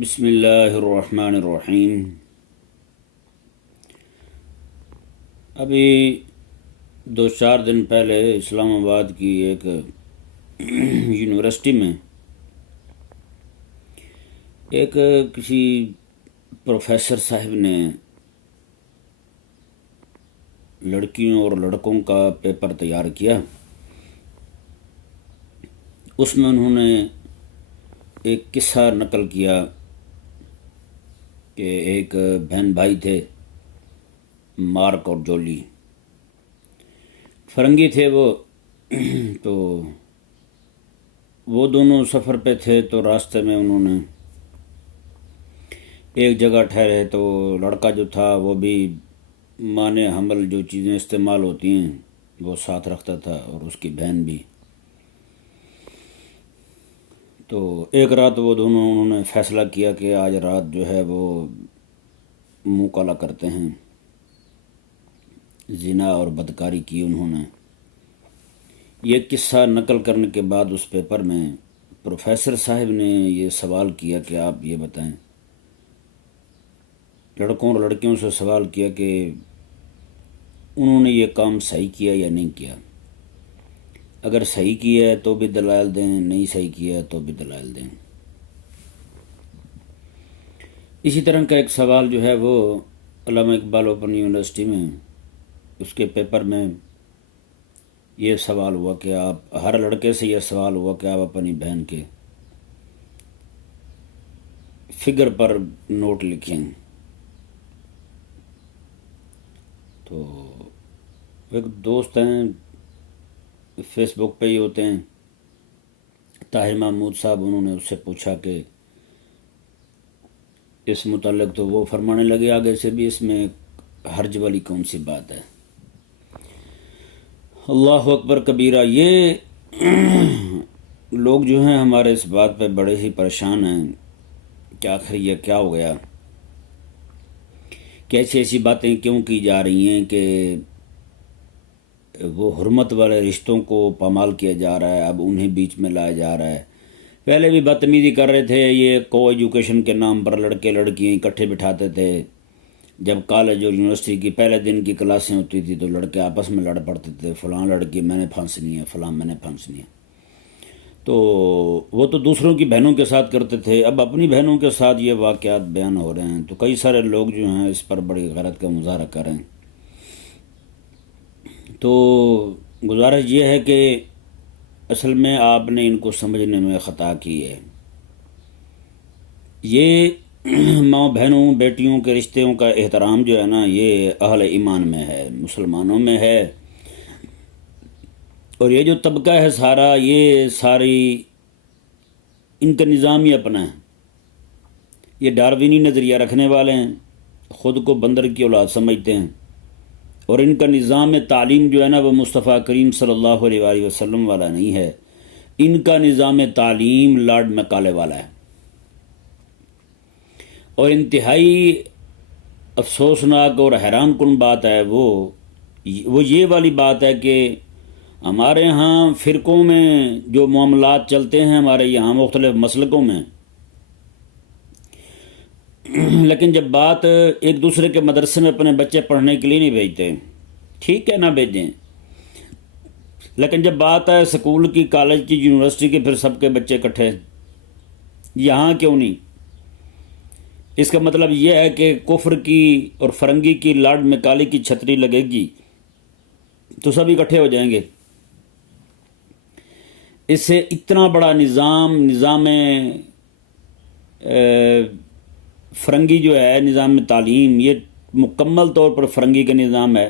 بسم اللہ الرحمن الرحیم۔ ابھی 2-4 دن پہلے اسلام آباد کی ایک یونیورسٹی میں ایک کسی پروفیسر صاحب نے لڑکیوں اور لڑکوں کا پیپر تیار کیا۔ اس میں انہوں نے ایک قصہ نقل کیا کہ ایک بہن بھائی تھے، مارک اور جولی، فرنگی تھے وہ، تو وہ دونوں سفر پہ تھے، تو راستے میں انہوں نے ایک جگہ ٹھہرے تو لڑکا جو تھا وہ بھی مانے حمل جو چیزیں استعمال ہوتی ہیں وہ ساتھ رکھتا تھا، اور اس کی بہن بھی۔ تو ایک رات وہ دونوں انہوں نے فیصلہ کیا کہ آج رات جو ہے وہ منہ کالا کرتے ہیں۔ زنا اور بدکاری کی انہوں نے۔ یہ قصہ نقل کرنے کے بعد اس پیپر میں پروفیسر صاحب نے یہ سوال کیا کہ آپ یہ بتائیں، لڑکوں اور لڑکیوں سے سوال کیا کہ انہوں نے یہ کام صحیح کیا یا نہیں کیا۔ اگر صحیح کیا ہے تو بھی دلائل دیں، نہیں صحیح کیا ہے تو بھی دلائل دیں۔ اسی طرح کا ایک سوال جو ہے وہ علامہ اقبال اوپن یونیورسٹی میں اس کے پیپر میں یہ سوال ہوا کہ آپ، ہر لڑکے سے یہ سوال ہوا کہ آپ اپنی بہن کے فگر پر نوٹ لکھیں۔ تو ایک دوست ہیں، فیس بک پہ ہی ہوتے ہیں، طاہر محمود صاحب، انہوں نے اس سے پوچھا کہ اس متعلق، تو وہ فرمانے لگے آگے سے بھی اس میں حرج والی کون سی بات ہے۔ اللہ اکبر کبیرہ۔ یہ لوگ جو ہیں ہمارے اس بات پہ بڑے ہی پریشان ہیں کہ آخر یہ کیا ہو گیا، کیسی ایسی باتیں کیوں کی جا رہی ہیں کہ وہ حرمت والے رشتوں کو پامال کیا جا رہا ہے، اب انہیں بیچ میں لایا جا رہا ہے۔ پہلے بھی بدتمیزی کر رہے تھے، یہ کو ایجوکیشن کے نام پر لڑکے لڑکیاں اکٹھے بٹھاتے تھے۔ جب کالج اور یونیورسٹی کی پہلے دن کی کلاسیں ہوتی تھی تو لڑکے آپس میں لڑ پڑتے تھے، فلاں لڑکی میں نے پھانسنی ہے، فلاں میں نے پھانسنی ہے۔ تو وہ تو دوسروں کی بہنوں کے ساتھ کرتے تھے، اب اپنی بہنوں کے ساتھ یہ واقعات بیان ہو رہے ہیں، تو کئی سارے لوگ جو ہیں اس پر بڑی غیرت کا مظاہرہ کر رہے ہیں۔ تو گزارش یہ ہے کہ اصل میں آپ نے ان کو سمجھنے میں خطا کی ہے۔ یہ ماں بہنوں بیٹیوں کے رشتوں کا احترام جو ہے نا، یہ اہل ایمان میں ہے، مسلمانوں میں ہے، اور یہ جو طبقہ ہے سارا، یہ ساری ان کا نظام ہی اپنا ہے۔ یہ ڈاروینی نظریہ رکھنے والے ہیں، خود کو بندر کی اولاد سمجھتے ہیں، اور ان کا نظام تعلیم جو ہے نا وہ مصطفیٰ کریم صلی اللہ علیہ وآلہ وسلم والا نہیں ہے۔ ان کا نظام تعلیم لارڈ میکالے والا ہے۔ اور انتہائی افسوسناک اور حیران کن بات ہے وہ یہ والی بات ہے کہ ہمارے ہاں فرقوں میں جو معاملات چلتے ہیں، ہمارے یہاں مختلف مسلکوں میں، لیکن جب بات ایک دوسرے کے مدرسے میں اپنے بچے پڑھنے کے لیے نہیں بھیجتے، ٹھیک ہے نہ بھیجیں، لیکن جب بات ہے سکول کی، کالج کی، یونیورسٹی کی، پھر سب کے بچے اکٹھے، یہاں کیوں نہیں؟ اس کا مطلب یہ ہے کہ کفر کی اور فرنگی کی لارڈ میکالے کی چھتری لگے گی تو سب اکٹھے ہو جائیں گے۔ اس سے اتنا بڑا نظام فرنگی جو ہے، نظام تعلیم، یہ مکمل طور پر فرنگی کا نظام ہے،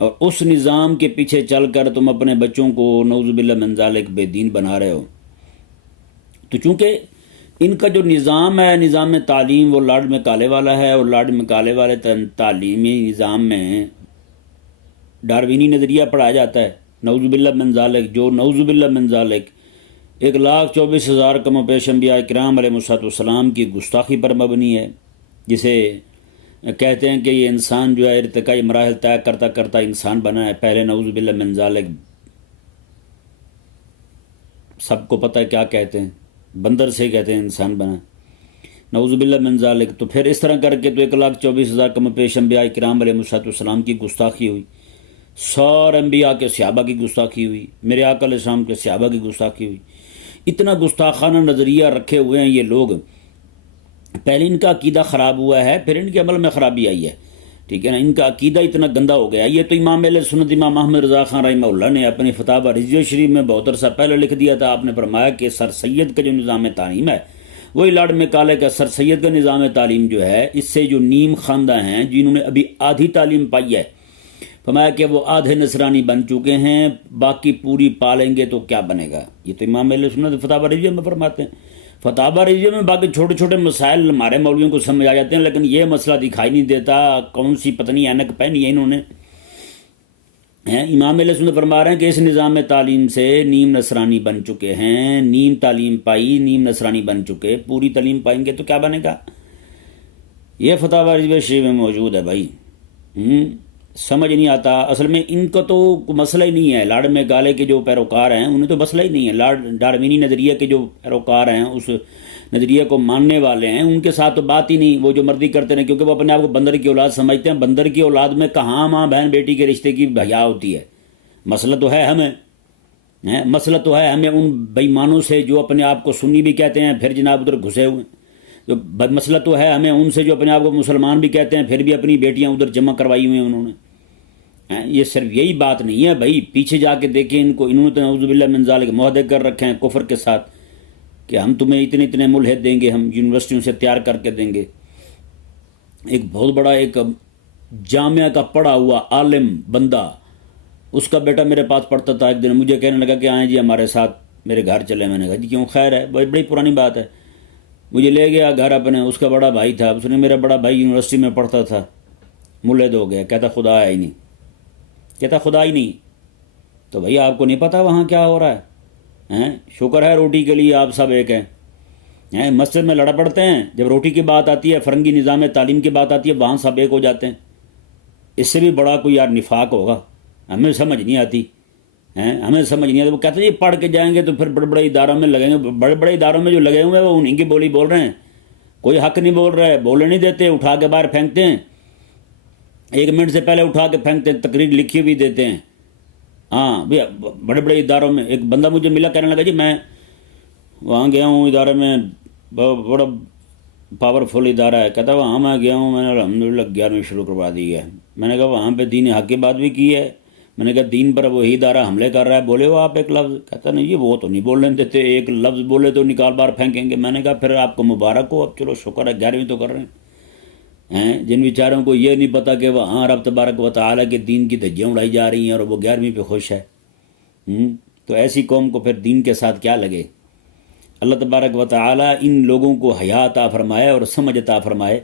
اور اس نظام کے پیچھے چل کر تم اپنے بچوں کو نعوذ باللہ من ذالک بے دین بنا رہے ہو۔ تو چونکہ ان کا جو نظام ہے، نظام تعلیم، وہ لارڈ میکالے والا ہے، اور لارڈ میکالے والے تعلیمی نظام میں ڈاروینی نظریہ پڑھایا جاتا ہے، نعوذ باللہ من ذالک، جو نعوذ باللہ من ذالک 1,24,000 کم و بیش انبیاء کرام علیہ السلام کی گستاخی پر مبنی ہے، جسے کہتے ہیں کہ یہ انسان جو ہے ارتقائی مراحل طے کرتا کرتا انسان بنا ہے۔ پہلے نعوذ باللہ من ذالک سب کو پتہ ہے کیا کہتے ہیں، بندر سے کہتے ہیں انسان بنا۔ نعوذ باللہ من ذالک. تو پھر اس طرح کر کے تو 1,24,000 کم پیش انبیاء کرام علیہ السلام کی گستاخی ہوئی، سارے انبیاء کے صحابہ کی گستاخی ہوئی، میرے آقا علیہ السلام کے صحابہ کی گستاخی ہوئی. اتنا گستاخانہ نظریہ رکھے ہوئے ہیں یہ لوگ. پہلے ان کا عقیدہ خراب ہوا ہے، پھر ان کے عمل میں خرابی آئی ہے. ٹھیک ہے نا، ان کا عقیدہ اتنا گندا ہو گیا. یہ تو امام اہل سنت امام احمد رضا خان رحمہ اللہ نے اپنی فتاوی رضویہ شریف میں بہت عرصہ پہلے لکھ دیا تھا. آپ نے فرمایا کہ سر سید کا جو نظام تعلیم ہے وہی لاڈ میں کالے کا سر سید کا نظام تعلیم جو ہے، اس سے جو نیم خواندہ ہیں جنہوں نے ابھی آدھی تعلیم پائی ہے، فرمایا کہ وہ آدھے نصرانی بن چکے ہیں، باقی پوری پالیں گے تو کیا بنے گا. یہ تو امام اہل سنت فتاوی رضویہ میں فرماتے ہیں. فتاوی رضویہ میں باقی چھوٹے چھوٹے مسائل ہمارے مولویوں کو سمجھ آ جاتے ہیں، لیکن یہ مسئلہ دکھائی نہیں دیتا. کون سی پتنی اینک پہنی ہے انہوں نے. امام علیہ سنت فرما رہے ہیں کہ اس نظام تعلیم سے نیم نصرانی بن چکے ہیں، نیم تعلیم پائی، نیم نصرانی بن چکے، پوری تعلیم پائیں گے تو کیا بنے گا. یہ فتاوی رضویہ شریف میں موجود ہے بھائی. سمجھ نہیں آتا. اصل میں ان کو تو مسئلہ ہی نہیں ہے. لاڈ میں گالے کے جو پیروکار ہیں انہیں تو مسئلہ ہی نہیں ہے. ڈارمینی نظریے کے جو پیروکار ہیں، اس نظریے کو ماننے والے ہیں، ان کے ساتھ تو بات ہی نہیں. وہ جو مرضی کرتے ہیں کیونکہ وہ اپنے آپ کو بندر کی اولاد سمجھتے ہیں. بندر کی اولاد میں کہاں ماں بہن بیٹی کے رشتے کی حیا ہوتی ہے. مسئلہ تو ہے ہمیں ان بےایمانوں سے جو اپنے آپ کو سنی بھی کہتے ہیں پھر جناب ادھر گھسے ہوئے ہیں. مسئلہ تو ہے ہمیں ان سے جو اپنے آپ کو مسلمان بھی کہتے ہیں پھر بھی اپنی بیٹیاں ادھر جمع کروائی ہوئی ہیں انہوں نے. یہ صرف یہی بات نہیں ہے بھائی، پیچھے جا کے دیکھیں ان کو. انہوں نے تو نعوذ باللہ من ذالک معاہدے کر رکھے ہیں کفر کے ساتھ کہ ہم تمہیں اتنے ملحد دیں گے، ہم یونیورسٹیوں سے تیار کر کے دیں گے. ایک بہت بڑا ایک جامعہ کا پڑھا ہوا عالم بندہ، اس کا بیٹا میرے پاس پڑھتا تھا. ایک دن مجھے کہنے لگا کہ آئیں جی ہمارے ساتھ میرے گھر چلے. میں نے کہا جی کیوں؟ خیر ہے، بڑی پرانی بات ہے. مجھے لے گیا گھر اپنے. اس کا بڑا بھائی تھا. اس نے میرا بڑا بھائی یونیورسٹی میں پڑھتا تھا، ملحد ہو گیا. کہتا خدا ہے ہی نہیں، کہتا خدا ہی نہیں. تو بھئی آپ کو نہیں پتا وہاں کیا ہو رہا ہے؟ شکر ہے روٹی کے لیے آپ سب ایک ہیں. مسجد میں لڑ پڑتے ہیں، جب روٹی کی بات آتی ہے، فرنگی نظام تعلیم کی بات آتی ہے، وہاں سب ایک ہو جاتے ہیں. اس سے بھی بڑا کوئی یار نفاق ہوگا. ہمیں سمجھ نہیں آتی. وہ کہتے ہیں یہ پڑھ کے جائیں گے تو پھر بڑے بڑے اداروں میں لگیں گے. بڑے بڑے اداروں میں جو لگے ہوئے ہیں وہ انہیں کی بولی بول رہے ہیں. کوئی حق نہیں بول رہا ہے، بولنے نہیں دیتے، اٹھا کے باہر پھینکتے ہیں. 1 منٹ سے پہلے اٹھا کے پھینکتے ہیں، تقریر لکھی ہوئی دیتے ہیں. بڑے بڑے اداروں میں. ایک بندہ مجھے ملا، کہنے لگا جی میں وہاں گیا ہوں ادارے میں، بڑا پاورفل ادارہ ہے. کہتا وہاں میں گیا ہوں، میں نے الحمدللہ 11ویں شروع کروا دی ہے. میں نے کہا وہاں پہ دین حق کی بات بھی کی ہے. میں نے کہا دین پر وہی ادارہ حملے کر رہا ہے، بولے ہو آپ ایک لفظ؟ کہتا نہیں یہ وہ تو نہیں بولنے دیتے، ایک لفظ بولے تو نکال بار پھینکیں گے. میں نے کہا پھر آپ کو مبارک ہو، اب چلو شکر ہے 11ویں تو کر رہے ہیں. جن بیچاروں کو یہ نہیں پتا کہ وہاں رب تبارک و تعالیٰ کے دین کی دھجیاں اڑائی جا رہی ہیں اور وہ 11ویں پہ خوش ہے. تو ایسی قوم کو پھر دین کے ساتھ کیا لگے. اللہ تبارک و تعالیٰ ان لوگوں کو حیا عطا فرمائے اور سمجھ عطا فرمائے.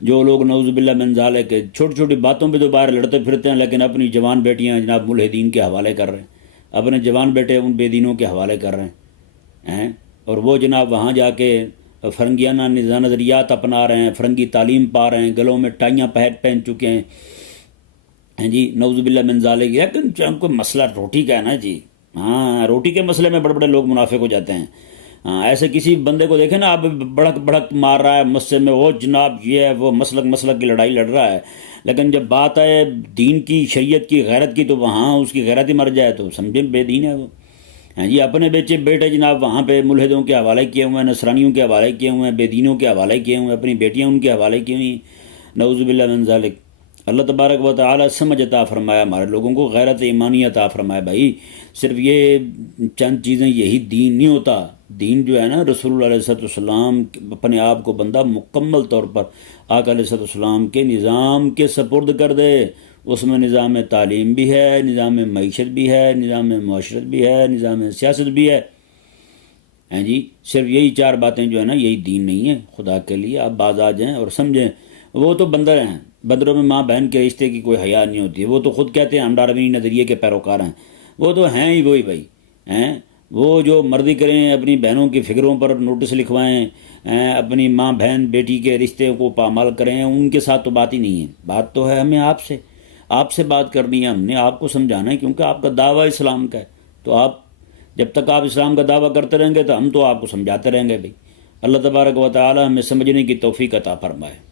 جو لوگ نعوذ باللہ من ذالک کے چھوٹی چھوٹی باتوں پہ تو باہر لڑتے پھرتے ہیں، لیکن اپنی جوان بیٹیاں جناب ملحدین کے حوالے کر رہے ہیں، اپنے جوان بیٹے ان بے دینوں کے حوالے کر رہے ہیں. اور وہ جناب وہاں جا کے فرنگیانہ نظریات اپنا رہے ہیں، فرنگی تعلیم پا رہے ہیں، گلوں میں ٹائیاں پہن چکے ہیں جی نعوذ باللہ من ذالک. لیکن کوئی مسئلہ روٹی کا ہے نا جی. روٹی کے مسئلے میں بڑے بڑے لوگ منافق ہو جاتے ہیں. ایسے کسی بندے کو دیکھیں نا آپ بڑک بڑک مار رہا ہے مسجد میں، وہ جناب یہ ہے وہ مسلک کی لڑائی لڑ رہا ہے، لیکن جب بات آئے دین کی، شریعت کی، غیرت کی، تو وہاں اس کی غیرت ہی مر جائے تو سمجھیں بے دین ہے وہ. جی اپنے بیٹے جناب وہاں پہ ملحدوں کے حوالے کیے ہوئے ہیں، نصرانیوں کے حوالے کیے ہوئے ہیں، بے دینوں کے حوالے کیے ہوئے ہیں، اپنی بیٹیاں ان کے حوالے کی ہوئی. نعوذ باللہ من ذالک. اللہ تبارک و تعالیٰ سمجھ عطا فرمایا ہمارے لوگوں کو، غیرت ایمانی عطا فرمایا. بھائی صرف یہ چند چیزیں یہی دین نہیں ہوتا. دین جو ہے نا، رسول اللہ علیہ السلام اپنے آپ کو بندہ مکمل طور پر آقا علیہ السلام کے نظام کے سپرد کر دے. اس میں نظام تعلیم بھی ہے، نظام معیشت بھی ہے، نظام معاشرت بھی ہے، نظام سیاست بھی ہے. جی صرف یہی 4 باتیں جو ہے نا، یہی دین نہیں ہے. خدا کے لیے آپ باز آ جائیں اور سمجھیں. وہ تو بندر ہیں، بندروں میں ماں بہن کے رشتے کی کوئی حیا نہیں ہوتی ہے. وہ تو خود کہتے ہیں ہم ڈارمینی نظریے کے پیروکار ہیں. وہ تو ہیں ہی وہی بھائی ہیں. وہ جو مرضی کریں، اپنی بہنوں کی فکروں پر نوٹس لکھوائیں، اپنی ماں بہن بیٹی کے رشتے کو پامال کریں. ان کے ساتھ تو بات ہی نہیں ہے. بات تو ہے ہمیں آپ سے بات کرنی ہے. ہم نے آپ کو سمجھانا ہے، کیونکہ آپ کا دعویٰ اسلام کا ہے. تو آپ جب تک آپ اسلام کا دعویٰ کرتے رہیں گے تو ہم تو آپ کو سمجھاتے رہیں گے بھائی. اللہ تبارک و تعالی ہمیں سمجھنے کی توفیق عطا فرمائے۔